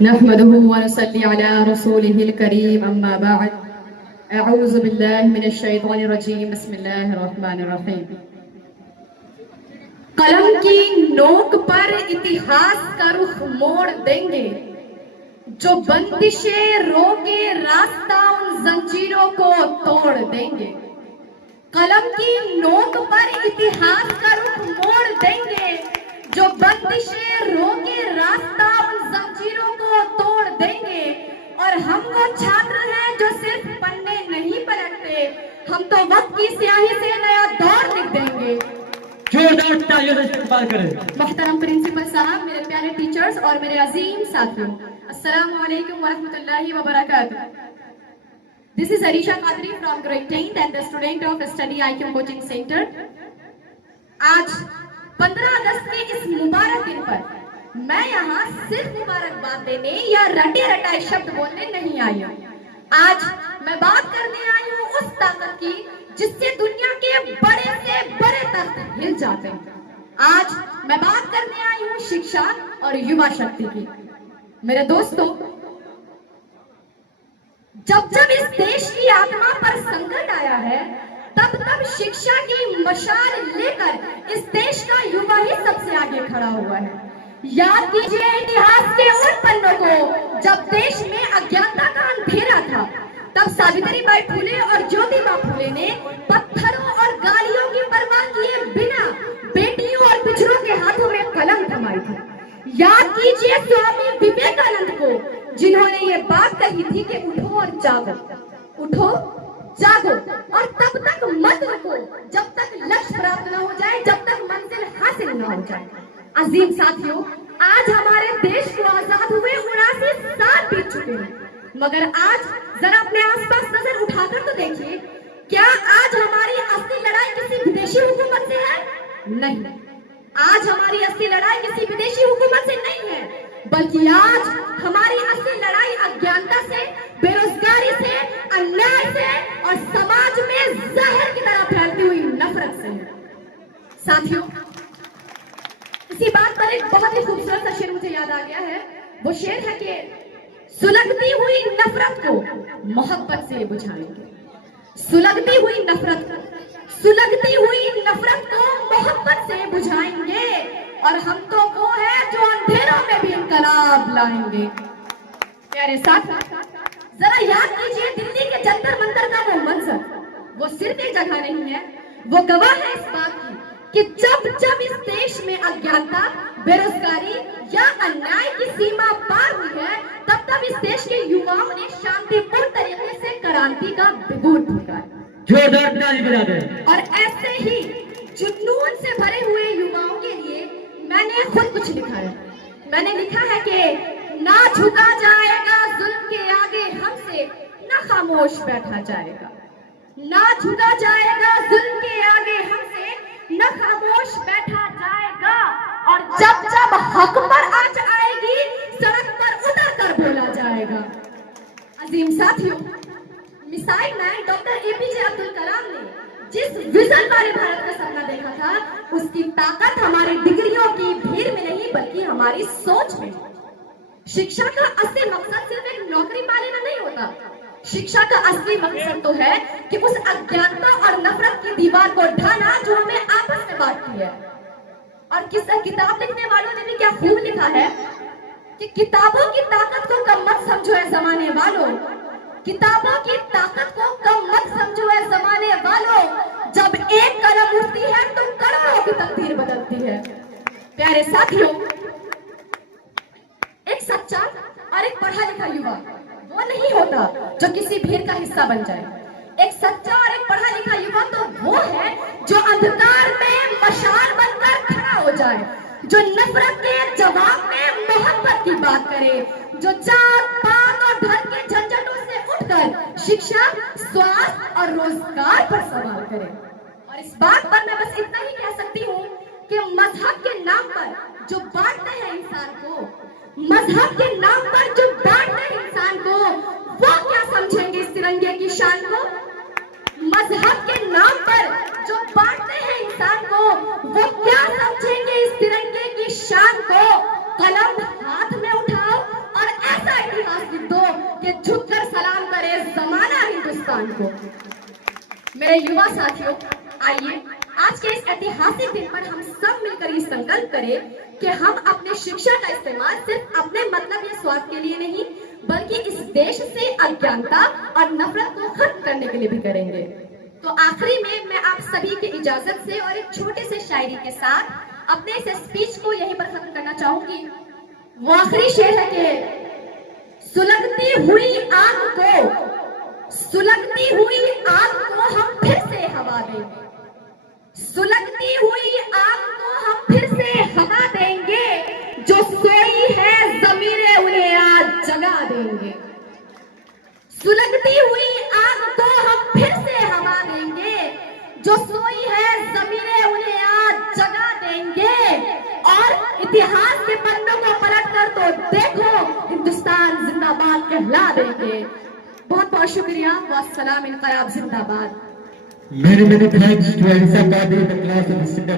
नहमदुहु व नसल्ली अला रसूलिहिल करीम अम्मा बाद अऊज़ु बिल्लाहि मिनश शैतानिर रजीम बिस्मिल्लाहिर रहमानिर रहीम। कलम की नोक पर इतिहास का रुख मोड़ देंगे, जो बंदिशें रोके रास्ता उन जंजीरों को तोड़ देंगे। कलम की नोक पर इतिहास का रुख मोड़ देंगे, जो बंदिशें रोके रास्ता उन जंजीरों को तोड़ देंगे। और हम वो छात्र हैं जो सिर्फ पन्ने नहीं पलटते, हम तो वक्त की स्याही से नया दौर लिख देंगे। मोहतरम प्रिंसिपल साहब, मेरे प्यारे टीचर्स और मेरे अजीम साथियों, अस्सलामु अलैकुम व रहमतुल्लाहि व बरकातुहू। This is Arisha Qadri from grade 10th and the student of Study IQ Coaching Center. आज 15 अगस्त के इस मुबारक दिन पर मैं यहाँ सिर्फ मुबारकबाद देने या रटे रटाए शब्द बोलने नहीं आई हूँ। आज मैं बात करने आई हूँ उस ताकत की जिससे दुनिया के बड़े से बड़े तख्त हिल जाते हैं। आज मैं बात करने आई हूँ शिक्षा और युवा शक्ति की। मेरे दोस्तों, जब जब इस देश की आत्मा पर संकट आया है, तब तब शिक्षा की मशाल लेकर इस देश का युवा ही सबसे आगे खड़ा हुआ है। याद कीजिए इतिहास के उन पन्नों को जब देश में अज्ञानता का अंधेरा था। तब सावित्रीबाई फुले और ज्योतिबा फुले ने पत्थरों और गालियों की परवाह किए बिना बेटियों और पिछड़ों के हाथों में कलम थमाई थी। याद कीजिए स्वामी विवेकानंद को, जिन्होंने ये बात कही थी कि उठो और जागो, उठो जागो और तब तक मत रुको जब तक लक्ष्य प्राप्त न हो जाए, जब तक मंजिल हासिल न हो जाए। अजीम साथियों, आज हमारे देश को आजाद हुए 79 साल बीत चुके हैं, मगर आज जरा अपने आसपास नजर उठाकर तो देखिए, क्या आज हमारी असली लड़ाई किसी विदेशी हुकूमत से है? नहीं, आज हमारी असली लड़ाई किसी विदेशी हुकूमत से नहीं है, बल्कि आज हमारी असली लड़ाई अज्ञानता से, बेरोजगारी से, अन्याय से और समाज में जहर की तरह फैलती हुई नफरत से है। साथियों, इसी बात पर एक बहुत ही खूबसूरत सा शेर मुझे याद आ गया है। वो शेर है कि सुलगती हुई नफरत को मोहब्बत से बुझाएंगे, सुलगती हुई नफरत को मोहब्बत से बुझाएंगे, और हम तो वो है जो अंधेरों में भी इनकलाब लाएंगे। प्यारे साथ, जरा याद कीजिए दिल्ली के जंतर मंतर का वो मंजर, वो सिर्फ एक जगह नहीं है, वो गवाह है इस बात की कि जब जब इस देश में अज्ञानता, बेरोजगारी या अन्याय की सीमा पार हुई है, तब तब इस देश के युवाओं ने शांतिपूर्ण तरीके से क्रांति का बिगुल फूंका है। जोरदार ताली बजा दें। और ऐसे ही जुनून से भरे हुए युवाओं के लिए मैंने खुद कुछ लिखा है। मैंने लिखा है कि ना झुका जाएगा जुल्म के आगे हमसे, ना खामोश बैठा जाएगा। ना झुका जाएगा जुल्म के आगे हमसे, न खामोश बैठा जाएगा। और जब जब हक पर आंच आएगी, सड़क पर उतर कर बोला जाएगा। अजीम साथियों, missile man doctor APJ Abdul Kalam ने जिस विजन वाले भारत का सपना देखा था, उसकी ताकत हमारी डिग्रियों की भीड़ में नहीं बल्कि हमारी सोच में। शिक्षा का असली मकसद सिर्फ एक नौकरी पा लेना नहीं होता। शिक्षा का असली मकसद तो है कि उस अज्ञानता और नफरत की दीवार को ढाना जो हमें आपस में बांटती है। और किताब लिखने वालों ने भी क्या खूब लिखा है कि किताबों की ताकत को कम मत समझो है जमाने वालों, किताबों की ताकत को कम मत समझो है जमाने वालों। जब एक कलम उठती है तो करोड़ों की तकदीर बदलती है। प्यारे साथियों, एक सच्चा और एक पढ़ा लिखा युवा वो नहीं होता जो किसी भीड़ का हिस्सा बन जाए। एक सच्चा और एक पढ़ा लिखा युवा तो वो है जो अंधकार में मशाल बनकर खड़ा हो जाए, जो नफरत के जवाब में मोहब्बत की बात करे, जो जात पात और धर्म के झंझटों से उठकर शिक्षा, स्वास्थ्य और रोजगार पर सवाल करे। और इस बात पर मैं बस इतना ही कह सकती हूँ कि मजहब के नाम पर जो बांटते हैं इंसान को, मजहब के नाम पर जो बांटते हैं इंसान को, वो क्या समझेंगे इस तिरंगे की शान को? मजहब के नाम पर जो बांटते हैं इंसान को, वो क्या समझेंगे इस तिरंगे की शान को? कलम हाथ में उठाओ और मेरे युवा साथियों, आइए आज के इस ऐतिहासिक दिन पर हम सब मिलकर ये संकल्प करें कि हम अपने शिक्षा का इस्तेमाल सिर्फ अपने मतलब या स्वार्थ के लिए नहीं, बल्कि इस देश से अज्ञानता और नफरत को खत्म करने के लिए भी करेंगे। तो आखिरी में मैं आप सभी की इजाजत से और एक छोटे से शायरी के साथ अपने इस स्पीच को यहीं पर खत्म करना चाहूंगी। वो आखिरी शेर है कि सुलगती हुई आग को हम फिर से हवा देंगे, सुलगती हुई आग को हम फिर से हवा देंगे, जो सोई है ज़मीरे उन्हें आज जगा देंगे। सुलगती हुई आग को हम फिर से हवा देंगे, जो सोई है ज़मीरे उन्हें आज जगा देंगे। और इतिहास के पन्नों को पलट कर तो देखो, हिंदुस्तान जिंदाबाद कहला देंगे। बहुत बहुत शुक्रिया। वस्सलाम, इनकलाब जिंदाबाद। Many thanks to Elsa Qadri, the class of the